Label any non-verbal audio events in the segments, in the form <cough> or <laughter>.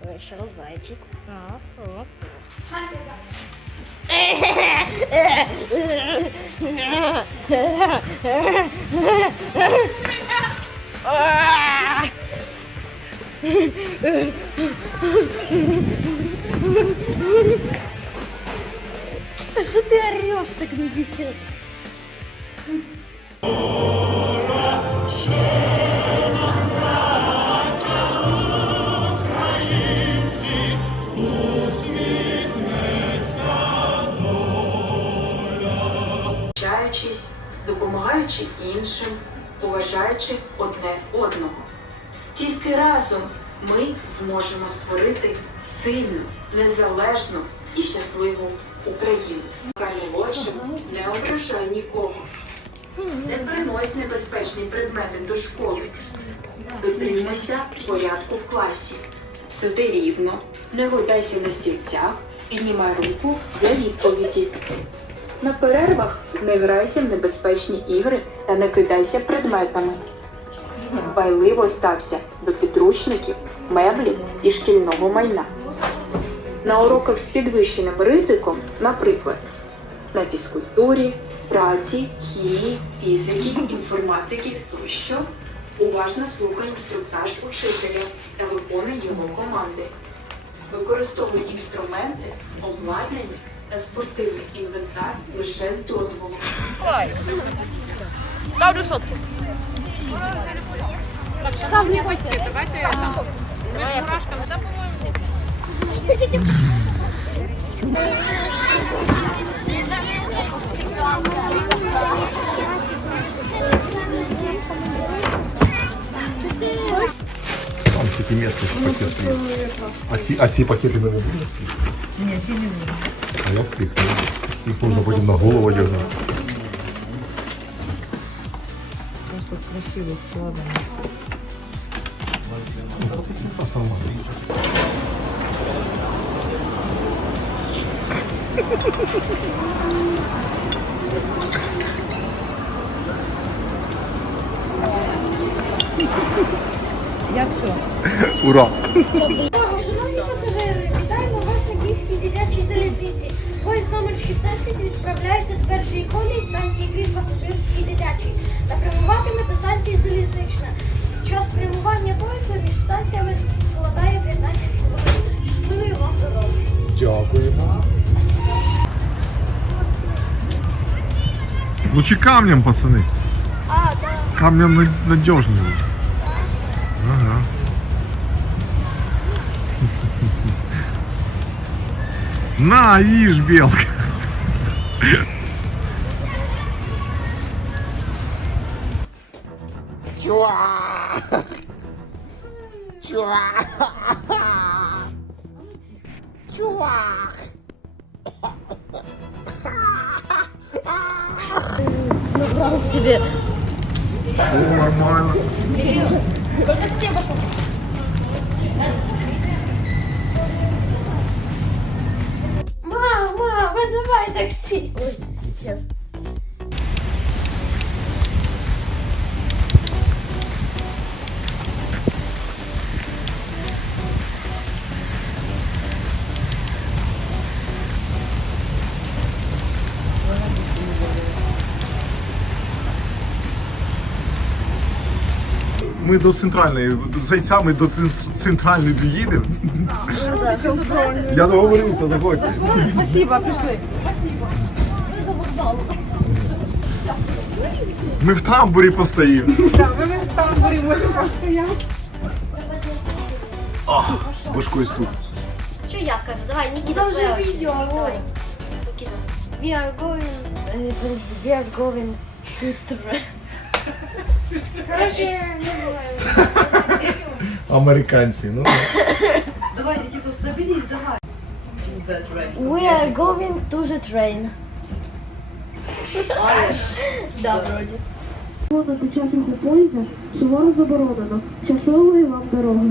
Вышел зайчик. А, а. Да что ты орешь так не весело? Одне одного. Тільки разом ми зможемо створити сильну, незалежну і щасливу Україну. Яка молодшим не ображай нікого. Не принось небезпечні предмети до школи. Дотримуйся порядку в класі. Сиди рівно, не гойдайся на стільцях, піднімай руку для відповіді. На перервах не грайся в небезпечні ігри та не кидайся предметами. Дбайливо стався до підручників, меблів і шкільного майна. На уроках з підвищеним ризиком, наприклад, на фізкультурі, праці, хімії, фізики, інформатики тощо, уважно слухай інструктаж учителя та виконуй його команди. Використовуй інструменти, обладнання та спортивний інвентар лише з дозволу. Ставлю сотку. Так, не ходьте, давайте там. Ми з мурашками, да, по-моєму, Там всякі місця пакети. А ці, а ці пакети ви не будете? Ні, ці не буде. А як їх? Їх можна потім на голову одягнути. Красиво складено. Я все. Ура! Шановні пасажири, вітаємо вас на Київській дитячій залізниці. Поїзд номер 16 відправляється з першої колії станції Київ пасажирський дитячий прямування поїзду між станціями складає 15 хвилин. Щасливої вам дороги! Дякуємо. Лучше камнем, пацаны. А, да. Камнем на- надежнее. Ага. <laughs> На, ешь, белка. Набрал себе. Все нормально. Мама, вызывай такси! Ой, сейчас. Ми до центральної, зайцями до цен- центральної доїдемо. Я договорився, заходьте. Спасибо, пішли. Ми в тамбурі постоїмо. Так, ми в тамбурі можемо постояти. Башкою стук. Что я скажу? Давай, Никита, Там же твоя очередь. видео, вот. Давай. Никита. We are going... Э, we are going to train. Короче. Американці, ну. Давай, Нікіту, соберись, давай. We are going to the train. Да, вроде. Фото учаснику поїзда суворо заборонено. Щасливої вам дороги.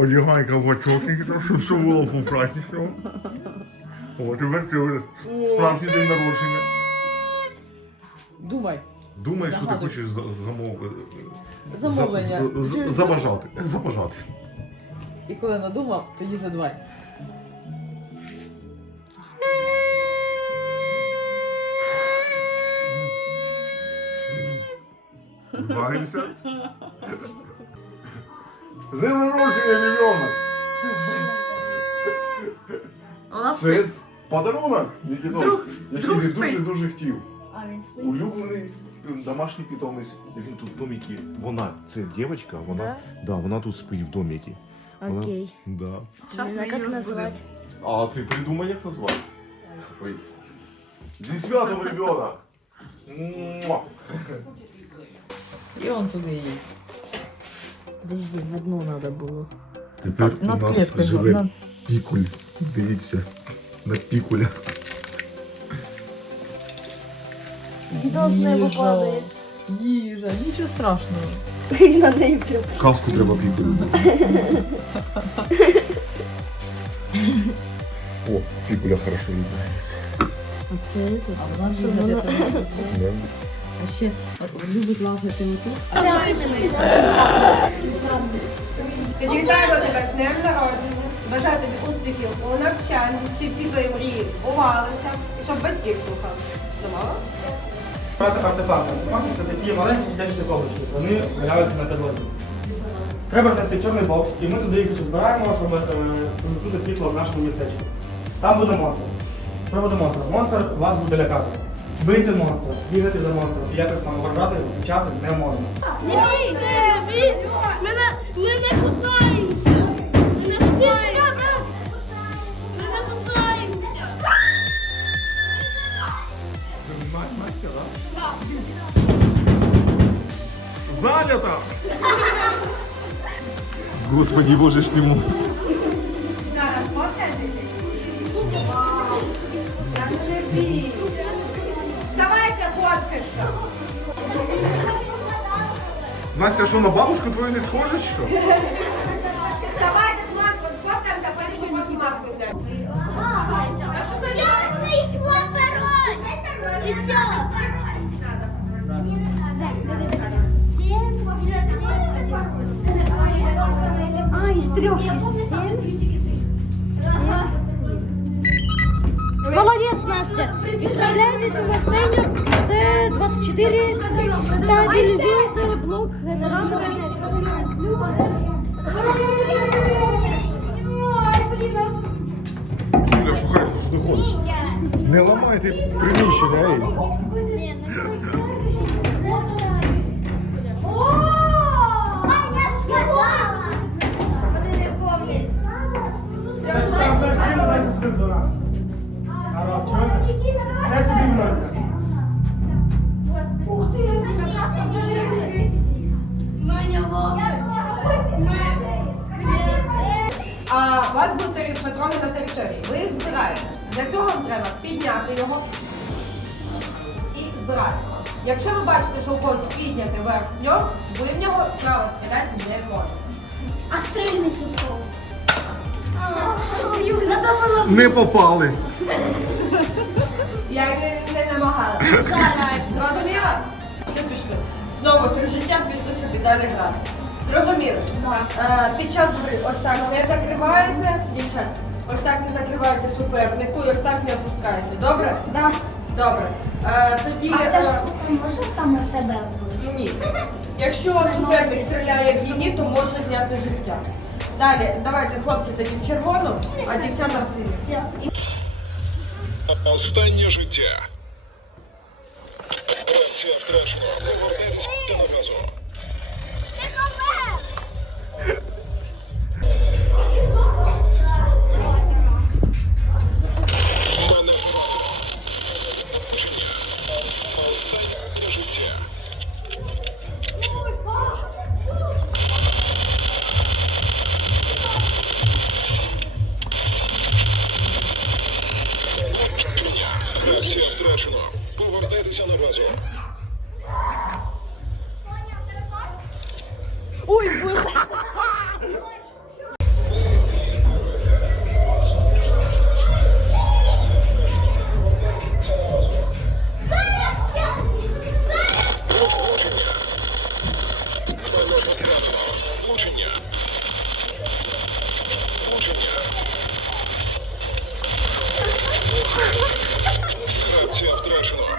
Одягай кабачок, там що все було праздничного. О, тепер ти справжній день народження. Думай. Думаєш, що ти Загадуй. хочеш за- замов... Замовлення. за- за- Чуєш? Забажати. Забажати. І коли надумав, тоді задавай. Збираємося. З днем народження, мільйона! А у нас Це подарунок, Нікітос, Друг- який друг ти спить. дуже-дуже хотів. А він спить? Улюблений домашній питомець. Він тут в доміки. Вона, це дівчинка, вона, да? вона тут спить в доміки. Вона- Окей. Да. Блин, а как назвать? А ти придумай, як назвати? Ой. Зі святом, ребенок! Муа. і он туди їй. Подожди, в одну надо было. Тепер Над у нас кліткою, живе над- пікуль. Дивіться. На пікуля. Відео з неба Їжа. падає. Їжа, нічого страшного. <laughs> І на неї прям. Каску треба пікулю. <laughs> О, пікуля хорошо відбувається. Оце этот. А вона щоб вона- там. А ще любить лазити отут. Вітаємо тебе з днем народження. Бажаю тобі успіхів у навчанні, щоб всі твої мрії збувалися і щоб батьків слухали. Домова? Брати артефакти. Артефакти це такі маленькі сидячі соколочки. Вони з'являються на підлозі. Треба знайти чорний бокс, і ми туди їх збираємо, щоб е, світло в нашому містечку. Там буде монстр. Що буде монстр? Монстр вас буде лякати. Бити монстра, бігати за монстром і якось там вражати, його, кричати не можна. Не бійся! Ми не, ми не кусаємося! Ми не кусаємося! Ми не кусаємося! Це Настя, так? Занята! Господи, боже ж ти мой. Настя, що на бабушку твою не схожа, чи що? Давайте з маскою сфоткаємося, потім ще маску маску взяти. Я знайшла перо! І все! А, із трьох Т-24, блок генератора. Юля, шукай, що ти ходиш? Не ламайте приміщення, ей. Патрони на території. Ви їх збираєте. Для цього вам треба підняти його і збирати. Якщо ви бачите, що у когось підняти верх нього, ви в нього право стріляти не можете. А стрільник було Не попали. Я не, не намагалася. Зрозуміла? Що пішли? Знову три життя пішли собі далі грати. Зрозуміли? Е, під час гри ось так не закриваєте, дівчата. Ось так не закриваєте супернику і ось так не опускаєте. Добре? Да. Добре. Е, тоді. А ця е, штука може саме себе вбити? Ні. Якщо суперник стріляє в зіні, то може зняти життя. Далі, давайте хлопці тоді в червону, а дівчата в синю. Останнє життя. Реакція втрачена. До.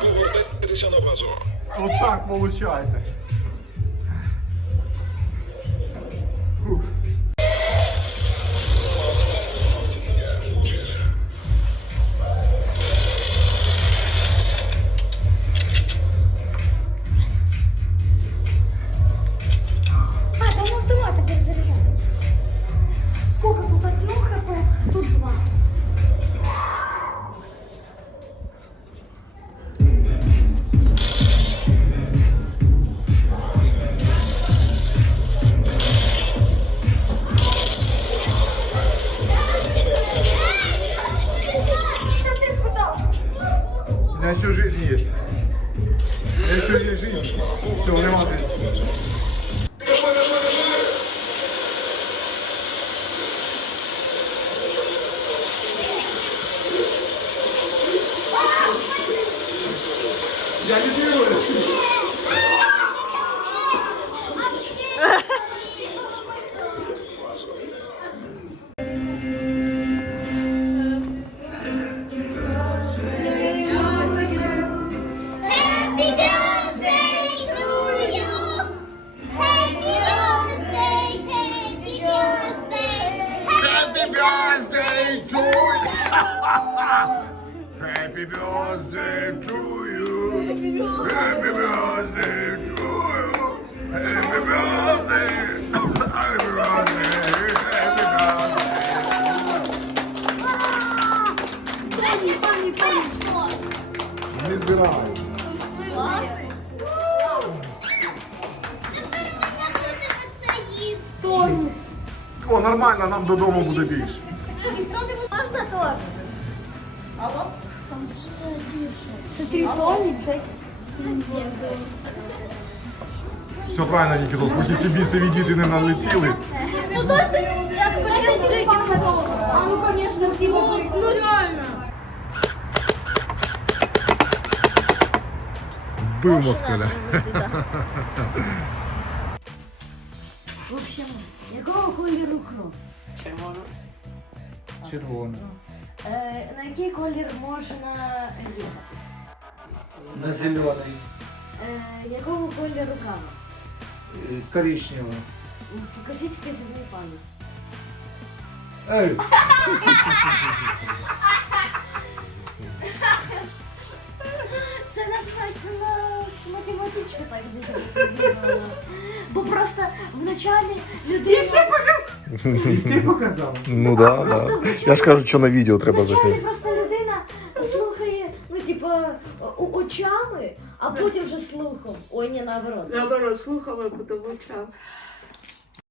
Повертайтеся на. Отак получаєте. Happy birthday to you. Happy birthday to you. Happy birthday. Happy birthday. Happy birthday. Не збираю. О, нормально, нам додому буде більше. Можно тоже? Алло? Смотри, тонечек. Все правильно, Нікітос, поки ці бісові діти не налетіли. Ну да, я хотел Джеки на голову. А ну конечно, все Ну реально. Вбив москаля. В общем, якого кольору кров? Червоний. Е, на який колір можна їхати? На зелений. Е, якого кольору кава? Коричневий. Покажіть вказівний палець. Ей, Це наш наш математичка так зробила. Бо просто вначалі людина... ти <laughs> показав. Ну да, Просто да. Я ж кажу, що на відео треба Вначалі засняти. просто людина слухає, ну типа, о- очами, а потім вже слухом. Ой, ні, наоборот. Наоборот, слухала, потім мовчав.